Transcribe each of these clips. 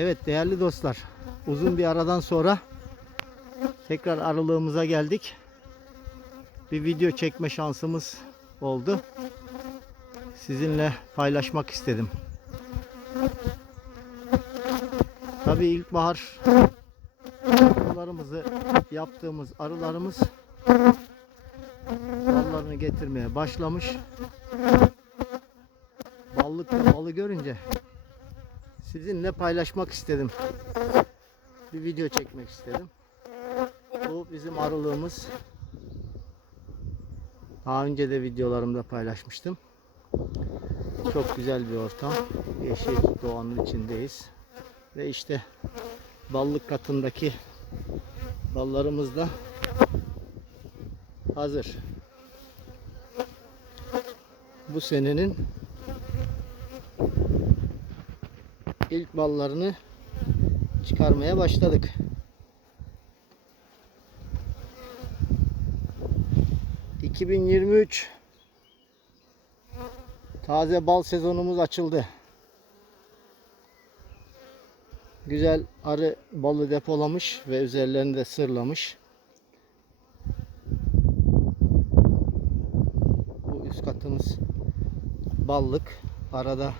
Evet değerli dostlar. Uzun bir aradan sonra tekrar aralığımıza geldik. Bir video çekme şansımız oldu. Sizinle paylaşmak istedim. Tabii ilkbahar arılarımızı yaptığımız arılarımız ballarını getirmeye başlamış. Ballıkta balı görünce sizinle paylaşmak istedim. Bir video çekmek istedim. Bu bizim arılığımız. Daha önce de videolarımda paylaşmıştım. Çok güzel bir ortam. Yeşil doğanın içindeyiz. Ve işte ballık katındaki ballarımız da hazır. Bu senenin ilk ballarını çıkarmaya başladık. ...2023... ...taze bal sezonumuz açıldı. Güzel arı balı depolamış ve üzerlerini de sırlamış. Bu üst katımız ballık. Arada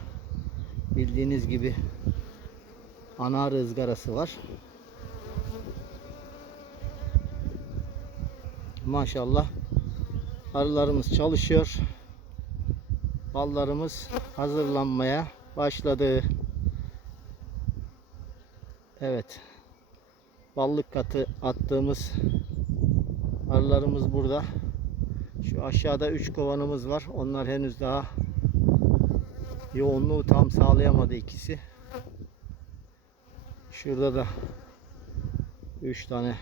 bildiğiniz gibi ana ızgarası var. Maşallah arılarımız çalışıyor. Ballarımız hazırlanmaya başladı. Evet. Ballık katı attığımız arılarımız burada. Şu aşağıda 3 kovanımız var. Onlar henüz daha yoğunluğu tam sağlayamadı ikisi. Şurada da 3 tane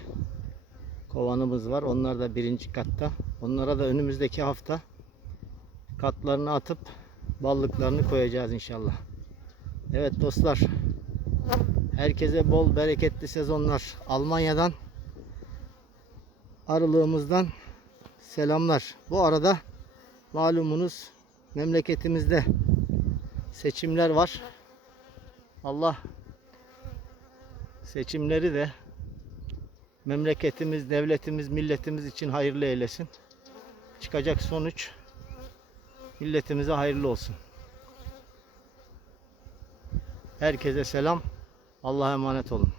kovanımız var. Onlar da birinci katta. Onlara da önümüzdeki hafta katlarını atıp ballıklarını koyacağız inşallah. Evet dostlar. Herkese bol bereketli sezonlar. Almanya'dan arılığımızdan selamlar. Bu arada malumunuz memleketimizde seçimler var. Allah seçimleri de memleketimiz, devletimiz, milletimiz için hayırlı eylesin. Çıkacak sonuç milletimize hayırlı olsun. Herkese selam. Allah'a emanet olun.